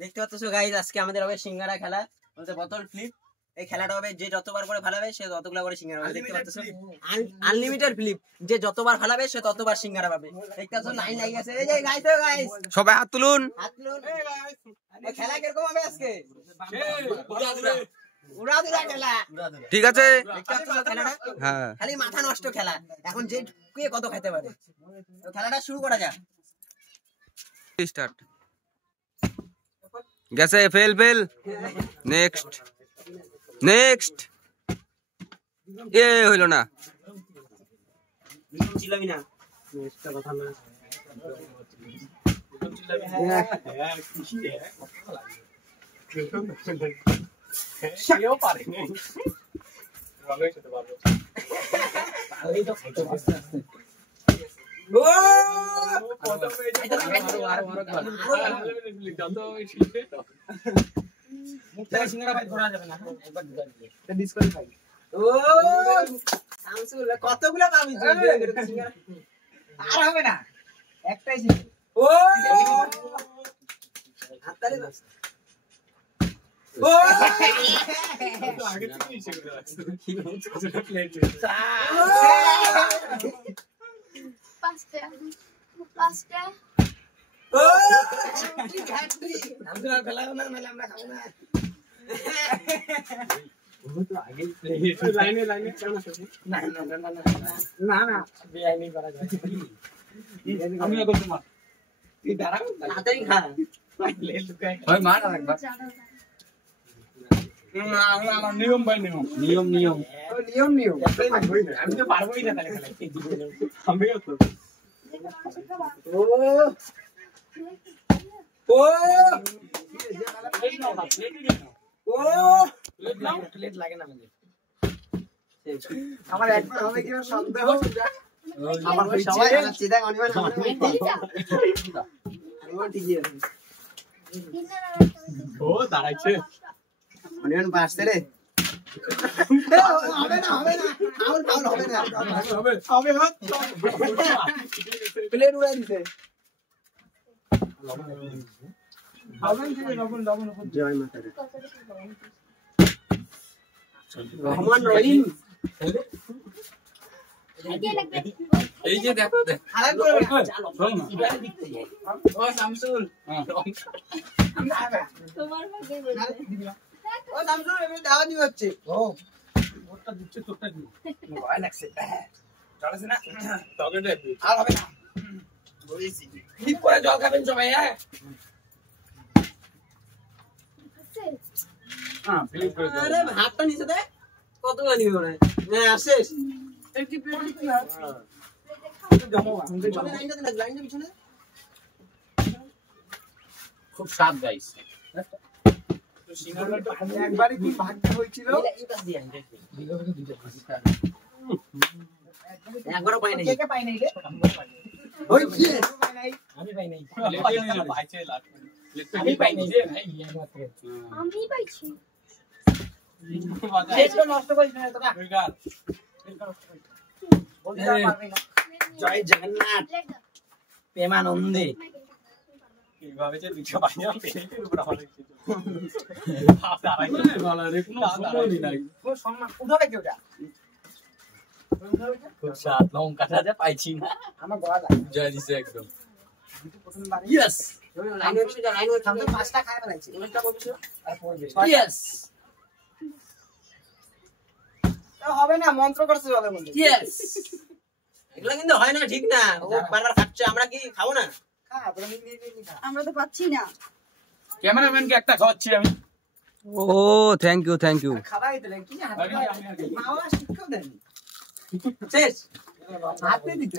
দেখতে পাচ্ছ গাইস, আজকে আমাদের হবে সিঙ্গারা খেলা, বলতে বোতল ফ্লিপ। এই খেলাটা হবে যে যতবার করে ফালাবে সে ততগুলা করে সিঙ্গারা পাবে। দেখতে পাচ্ছ আনলিমিটেড ফ্লিপ, যে যতবার ফালাবে সে ততবার সিঙ্গারা পাবে। দেখতে পাচ্ছ লাইন লাগি আছে। এই যে গাইস, সবাই হাত তুলুন। এই খেলা কিরকম হবে আজকে? উড়াদুরা খেলা। ঠিক আছে, দেখতে পাচ্ছ খেলাটা? হ্যাঁ খালি মাথা নষ্ট খেলা। এখন যে কে কত খেতে পারে, তো খেলাটা শুরু করা যাক। স্টার্ট। গেছে, ফেল ফেল। Next next. এ হইল না। চিল্লাবি না। সেও পারে কতগুলো পাবি? আর হবে না, একটাই ও হাততালি দাও। ও আগে থেকে সেগুলো আছে পাঁচটা ও আমরা ফেলাবো না, নাহলে আমরা খাবো না। লাইনে লাইনে না না না না না না বেআইনি করা যায়। আমি এখন তোমার তুই দাঁড়াও, তাড়াতাড়ি খা। ভাই মার একবার আমার নিয়ম ভাই নিয়ম নিয়ম নিয়ম নিয়ম নিয়ম আমি তো পারবোই না তাহলে আমিও তো ও ও ও প্লেট লাগে না আমাদের। আমার একবার হবে কিনা সন্দেহ। আমার সবাই খাচ্ছে, দেখ অনিমান ঠিকই আছে। ও দাঁড়াইছে অনিমান বাসছে রে। হবে না হবে না, ফাউল ফাউল হবে না, হবে হবে হাত প্লেট উড়াই দিছে। লবণ থেকে লবণ লবণ জয় মাতা রে। রহমান রহিম। এই যে দেখো দেখ খারাপ করবে না। শোন না ও শামসুল, তোমার ভাগে ও শামসুল এমনি দাওয়া দিবে হচ্ছে। ও ওটা দিচ্ছে তোরটা দি ভয় লাগছে চলেছে না তবে দেখবি আর হবে না, বলেছি ঠিক করে জল খাবেন সবাই হ্যাঁ হ্যাঁ প্লিজ করে দাও আরে হাতটা নিচে দে, কতগুলো নিবে মনে হয়। হ্যাঁ আসিস। একটি প্লেট না জমা পিছনে লাইনটা দে, লাইনটা পিছনে দে। খুব স্বাদ গাইস তো সিঙ্গারাটা একবারই কি ভাগটা হয়েছিল এই পাশ দিয়ে আয়, একবারও পাই নাই। কে পাই নাই রে ওই কি? আমি পাই নাই পাইছে আমি পাই নাই রে ভাই আমি পাইছি। শেষটা নষ্ট করিস না তোরা। বলতে পারবি না। জয় জগন্নাথ প্রেমানন্দে। এইভাবে যে পিঠা পাই না পেটের উপর আমার কিছু দাঁড়াই বলা রে কোনো সম্মানই নাই কোন সম্মান উঠাবে কি ওটা? খুব স্বাদ লঙ্কাটা যা পাইছি না আমার গলা লাগে। জয় দিছে একদম প্রথমবার ইয়েস লাইন হয়ে যা, লাইন হয়ে থামতে পাঁচটা খায় ফেলাইছি। এমনটা বলছিস আর পড়বে। ইয়েস তো হবে না, মন্ত্র করতে হবে মন্ত্র। ইয়েস এগুলা কিন্তু হয় না, ঠিক না। ও বারবার খাচ্ছে, আমরা কি খাবো না? খা, বলে নি খা। আমরা তো পাচ্ছি না। ক্যামেরাম্যানকে একটা খাওয়াচ্ছি আমি ও থ্যাংক ইউ থ্যাংক ইউ। খাবাই দিলে কি না, হাতে আমি মাওয়া শিক্ষা দেন। শেষ হাতে দিতে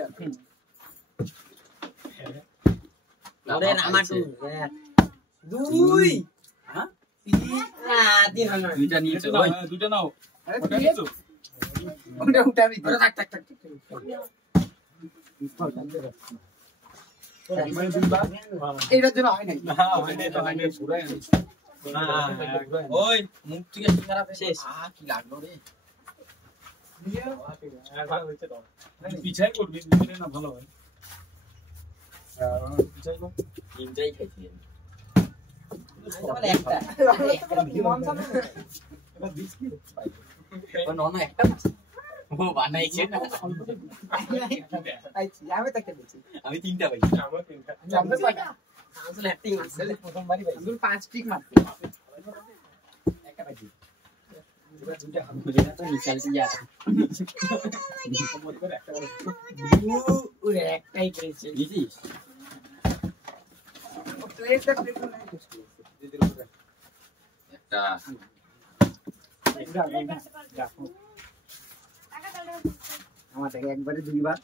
ওরে রামাটু। এক, দুই, হ্যাঁ তিন, তিন হলো। দুইটা নিয়েছো ওই দুটো নাও আরে ওটা তুই নিয়েছো ওটা উঠাবি। ওটা থাক থাক থাক। এইটার জন্য হয় নাই। না হয়নি তো হয়নি পুরাই ওই মুখ থেকে সিঙ্গারা শেষ। কি লাগলো রে? পিছাই করবি দুজনে না ভালো হয় পিছাই কর তিনটাই খাইছি। বলে একটা ও বানাইছে না আমি তিনটা পাইছি আসলে অ্যাক্টিং আসলে প্রথমবারই পাইছি 5 টিক মারতে একটা পাইছি তো নিচাল দিয়া একটাই পেয়েছে দিদিস একটা আমার থেকে একবারে দুইবার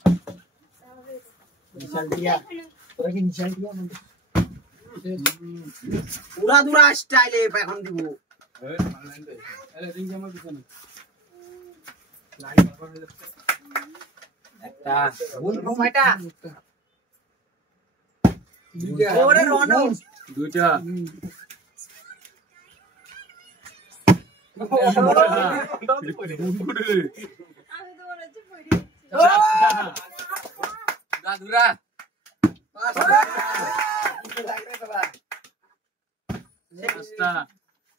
নিশাল দিয়া তোরা কি নিশাল দিয়া পুরা দুরা স্টাইলে এখন দিব একটা ভুল ঘুমাইটা ওরে রনো দুইটা দাদুরা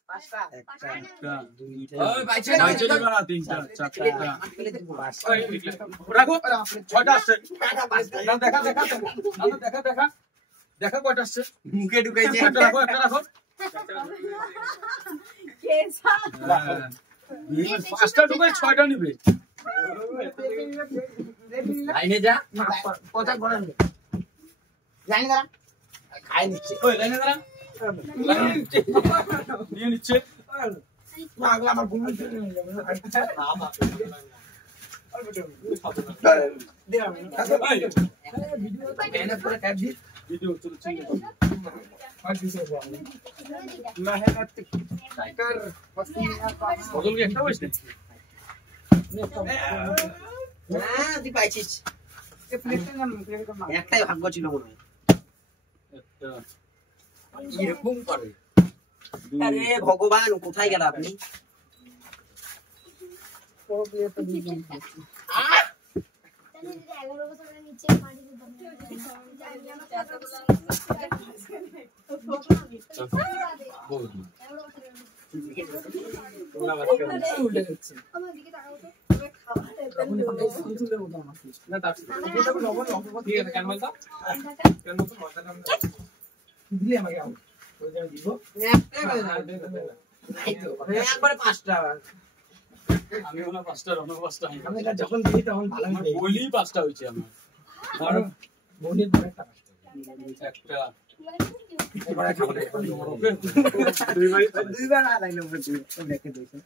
পাঁচটা দেখা কয়টা আসছে মুখে ঢুকাইছে একটা রাখো পাঁচটা ঢুকাই 6টা নিবে লাইনে যা কথা বলেন লাইনে দাঁড়া খাই নিচ্ছে ওই লাইনে দাঁড়া নিয়ে নিচ্ছে আগলা আমার ভুল হচ্ছে ভিডিও চলছে বদল কি একটা বসে হ্যাঁ তুই পাইছিস একটাই ভাগ্য ছিল মনে হয় এরকম করে আরে ভগবান কোথায় গেল আপনি একবারে 5টা আমি হলো পাঁচটা রনো পাঁচটা আমি যখন দিই তখন ভালো বলি পাঁচটা হয়েছে আমার মনের পরে একটা দুইবার আলাই নম্বর দেখে দিয়েছে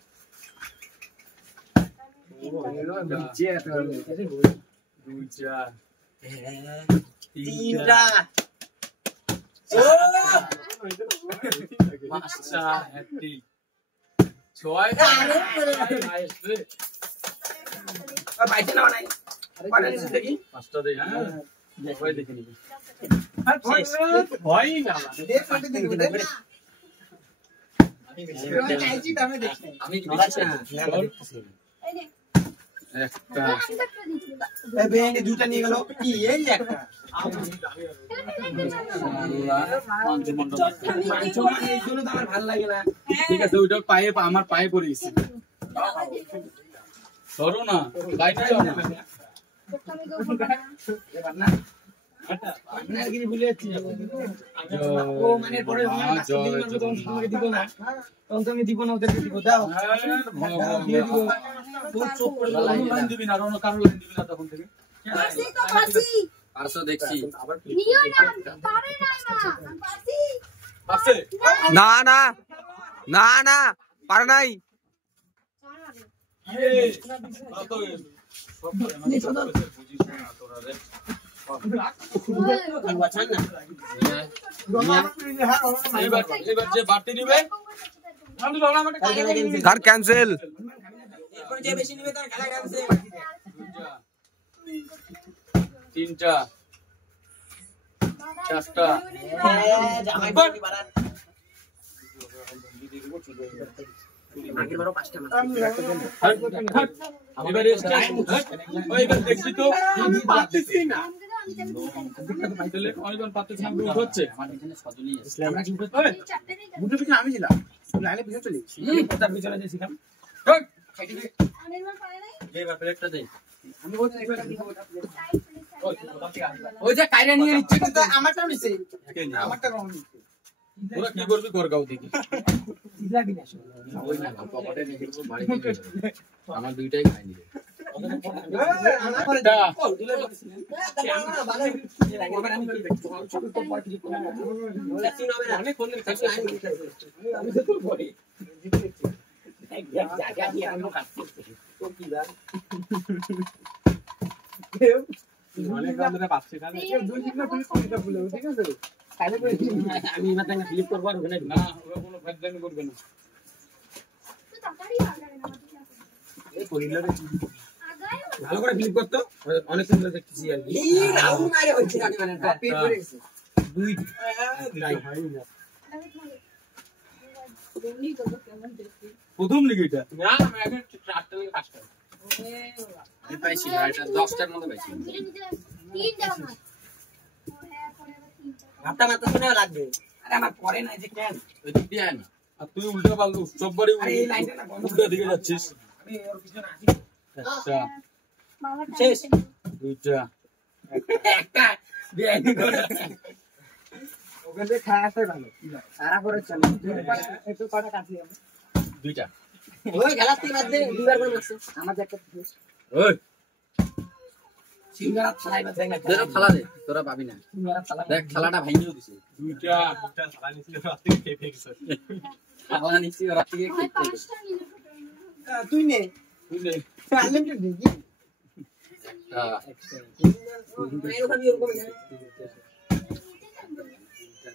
দুইটা তিনটা পাঁচটা একটি ছয় পাইছে না নাই দেখি পাঁচটা দেখ হ্যাঁ সবাই দেখে নিবি হয় না আমি একটা দুটা নিয়ে গেল কি এই একটা আমার ভালো লাগে না ঠিক আছে ওইটা পায়ে আমার পায়ে পড়ে গেছে ধরো না বাইরে যাও না দিব না ওদেরকে দিব দাও দিবি না রনো কারো লাইন দিবি না তখন থেকে পারছো দেখছি পারছে না না না না পারে নাই এবার যে বাড়তি নিবে তার ক্যান্সেল যে বেশি নিবে তার খেলা ক্যান্সেল তিনটা চারটা জামাই বাড়ান আগের বারও 5টা এবার এবার দেখছি তো পারতেছি না অনেকজন পারতেছি না হচ্ছে বুটের পিছনে আমি ছিলাম লাইনে পিছনে চলে গেছি কোথার পিছনে যেছিলাম অনির্বাণ পারে নাই এবার প্লেটটা দে আমি বলছি ওই যে কাইরা নিয়ে নিচ্ছে কিন্তু আমারটাও নিছে আমারটা কম নিছে ওরা কি করবি কর গাও দেখি আমার দুইটাই খাইনি অনেক রামরে পাচ্ছে না ঠিক আছে আমি এবার তাকে ফ্লিপ করব আর ওখানে না ওরা কোনো ফাজলামি করবে না তুই তাড়াতাড়ি আগায় না এই করিলারে আগায় ভালো করে ফ্লিপ করতো অনেক সুন্দর দেখতেছি আর কি পেট পড়ে গেছে দুই প্রথম লিগে এটা না আমি আগে 4টা লিগে 5টা আমি পাইছি না এটা 10টার মতো পাইছি তিনটা মাছ হ্যাঁ পরে আবার তিনটা ভাতটা মাত্র শুনে লাগবে আরে আমার পরে নাই যে কেন ওই দিক দিয়ে আয় না আর তুই উল্টা পাল্টা সববারই উল্টা দিকে যাচ্ছিস আমি ওর পিছনে আছি একটা বাবা শেষ। দুইটা একটা বেআইনি করে ওখানে খায় আসে ভালো সারা করে চলে একটু কটা কাছে দুইটা ওই খেলার থেকে বাদ দে দুবার করে মারছে আমার একটা ওই সিঙ্গারা থালাই বা দেখ না তোরা ফালা দে তোরা পাবি না সিঙ্গারা থালা দেখ থালাটা ভাঙিও দিছে দুইটা সারা নিছিল রাতে খেয়ে ফেলছে থালা নিছি ওরা থেকে হয় পাঁচটা নিলে তুই নে তুই নে আনলিমিটেড দিবি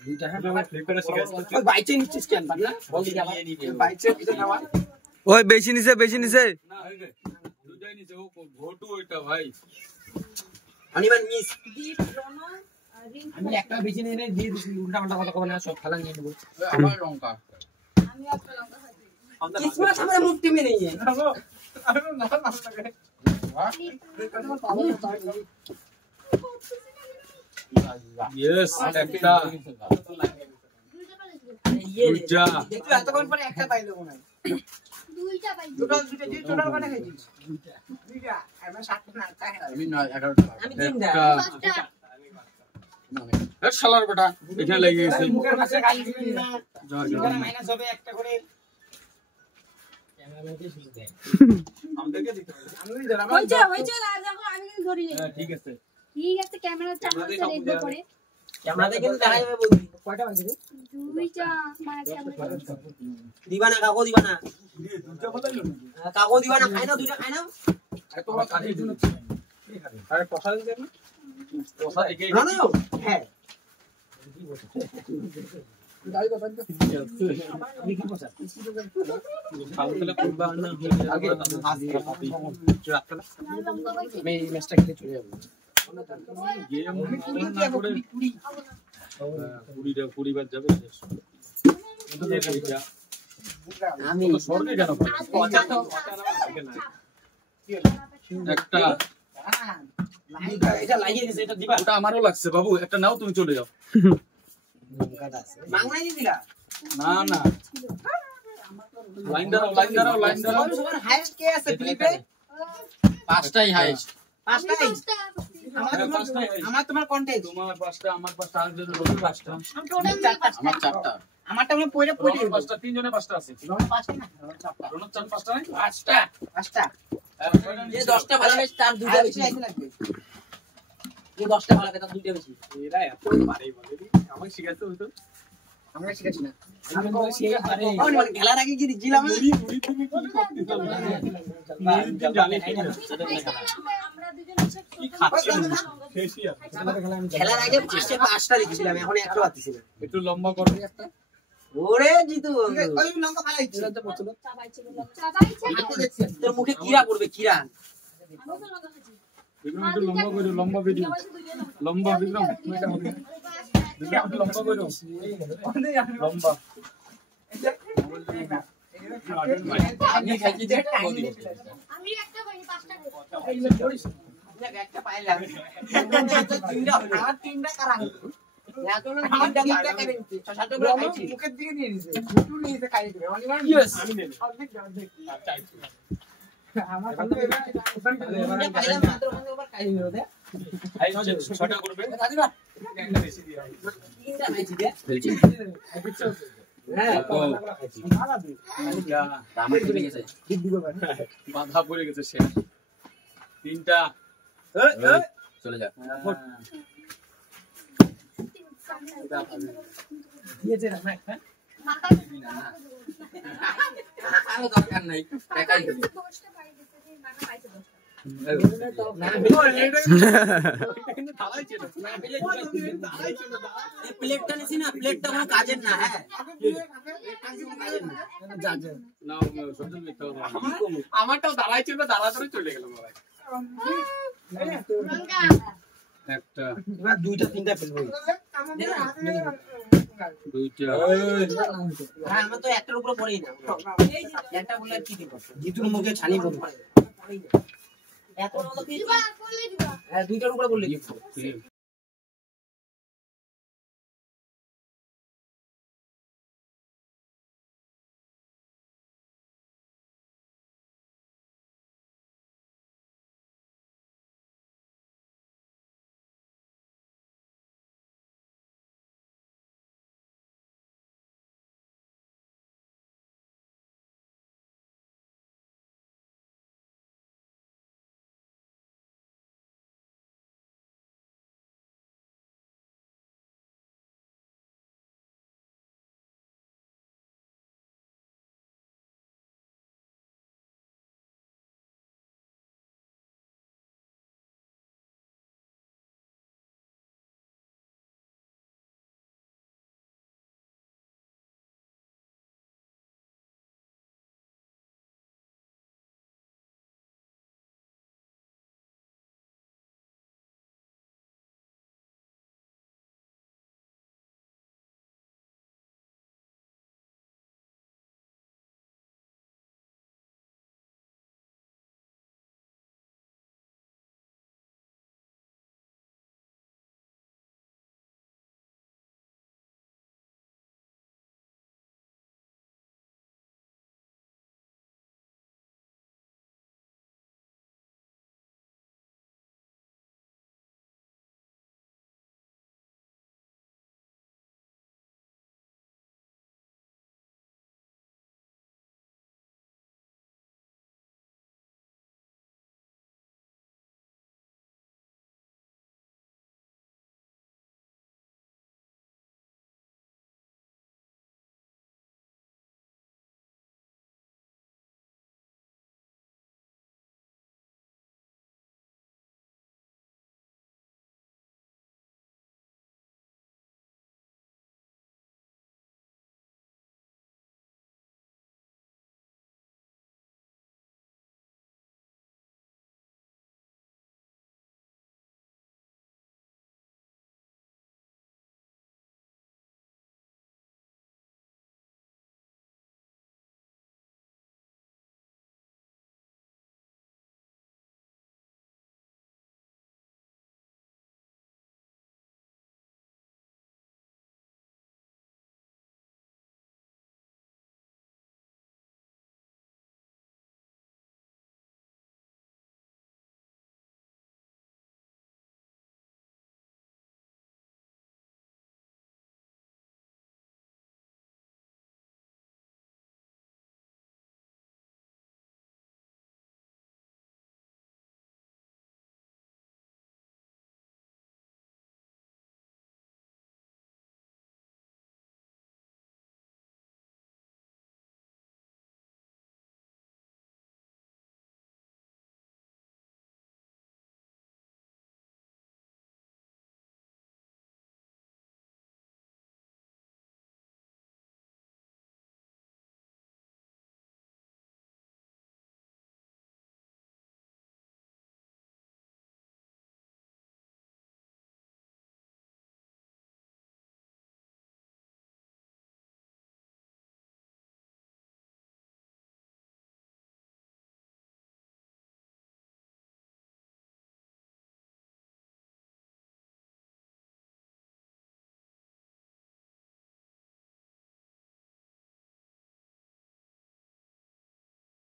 দুইটা হ্যাঁ ফ্লিপ করে শিখাইছ ওই বাইচে নিচ্ছিস কেন পাগলা বল দিকে আমার বাইচে পিছনে আমার ওই বেশি নিছে না হই গে দুইটাই নিছে ও ঘটু ওইটা ভাই অনির্বাণ মিস আমি একটা বেশি নিয়ে দিয়ে দিছি উল্টা পাল্টা কথা কবে না সব খালা নিয়ে নেব আমার লঙ্কা আমি একটা লঙ্কা খাচ্ছি किस्मत हमारे मुट्ठी में नहीं है ইয়েস একটা দুইটা পাইছি ये দুইটা দেখো এতক্ষণ পরে একটা পাইলো মনে হয় দুইটা পাইছি টোটাল দুটো যে টোটাল কটা খাইছিস দুইটা আমি 7টা না 8টা খাই আমি 11টা আমি তিনটা একটা পাঁচটা এ শালার বেটা এখানে লেগে গেছে মুখের কাছে গালি দিবি না সিঙ্গারা মাইনাস হবে একটা করে আমাদেরকে দিতে হবে আমি ধর আমার হইছে হইছে আর দেখো আমি কিন্তু ধরি নাই হ্যাঁ ঠিক আছে ঠিক আছে ক্যামেরা চালু করে দেখবো পরে कैमरा देखे तो দেখা যাবে বলবি কয়টা বাজে রে দুইটা মানে ক্যামেরা দিবানা কাকো দিবানা দুইটা বলাইলো কাকো দিবানা খাই না দুইটা খাই না আর তোরা কাটিয়ে দিন আরে কষা দিতে না কষা একে না না হ্যাঁ গালি কথা তো আমি কি বলছ ফালতু করবা না আগে রাতটা লঙ্কা পাইছি আমি ম্যাচটা খেলে চলে যাব গেম না করে কুড়ি বার যাবে আমি সরবে কেন একটা এটা লাগিয়ে দিছে এটা দিবা ওটা আমারও লাগছে বাবু একটা নাও তুমি চলে যাও মাংনাই দিলা না না লাইন দাঁড়াও সবার হাইয়েস্ট কে আছে ফিলিপে 5টাই হাইস্ট পাঁচটাই আমার তোমার কন্টেস্ট তোমার পাঁচটা আমার পাঁচটা আর জন্য রবি পাঁচটা আমি টোটাল আমার 4টা আমারটা আমি পয়রা পড়ে রবির পাঁচটা তিনজনে পাঁচটা আছে পাঁচটা না রোনার চার পাঁচটা নাই পাঁচটা যে 10টা ভালো বেশ তার দুইটা আর বেশি বেশি আইছে লাগবে যে 10টা ভালো বেশ তার দুইটা বেশি এরা এত পারেই বলে আমাকে শিখাতে হতো আমরা শিখাচ্ছি না আমি বলি সেই পারে মানে খেলার আগে কি দিছিলাম মুড়ি তুমি কি করতে জানি আমরা দুজনে চেক কি খাচ্ছেন শেষই আর খেলার আগে পাঁচটা দিছিলাম এখন একটা পাচ্ছি না একটু লম্বা করো ওরে জিতু ওই লঙ্কা ফালাইছি এটা তো পছন্দ চাবাইছে চাবাইছে তোর মুখে কিরা পড়বে কিরা আমি তো লঙ্কা খাচ্ছি বিক্রম একটু লম্বা করো লম্বা ভিডিও লম্বা বিক্রম একটু লম্বা করো লম্বা আমি খাইছি যে আমি একটা পাইনি পাঁচটা খাইছি একটা পাইলাম তিনটা হলো আমার তিনটা কারা এখন তিনটা তিনটা খাই নিচ্ছে 6-7 করে খাইছি মুখের দিকে নিয়ে নিছে দুটো নিয়ে খাই দিবে অনিমান Yes, আমি নেব। অর্ধেক অর্ধেক আর চাইছি না। আমার সামনে এবার তিনটা খাইলাম মাত্র ওখানে আবার খাই নিল দে এই হচ্ছে 6টা করবে। একটা বেশি দিয়ে হবে। তিনটা খাইছি দে হ্যাঁ বাধা পড়ে গেছে সে। 3টা চলে যা দিয়েছে না আরো দরকার নাই একাই দেবে কিন্তু তালাই ছিল। এই প্লেটটা নিছি না প্লেটটা কোনো কাজের না হ্যাঁ না সত্যি মিথ্যা কথা। আমারটাও দাঁড়াই ছিল দাঁড়া ধরে চলে গেল ভাই। একটা এবার দুইটা তিনটা ফেলবো দুইটা হ্যাঁ আমার তো একটার উপরে পড়েই না একটা বললে আর কি দিব জিতুর মুখে ছানি পড়বে এত মতো কি দিবা, করলে দিবা। হ্যাঁ দুইটার উপরে বললি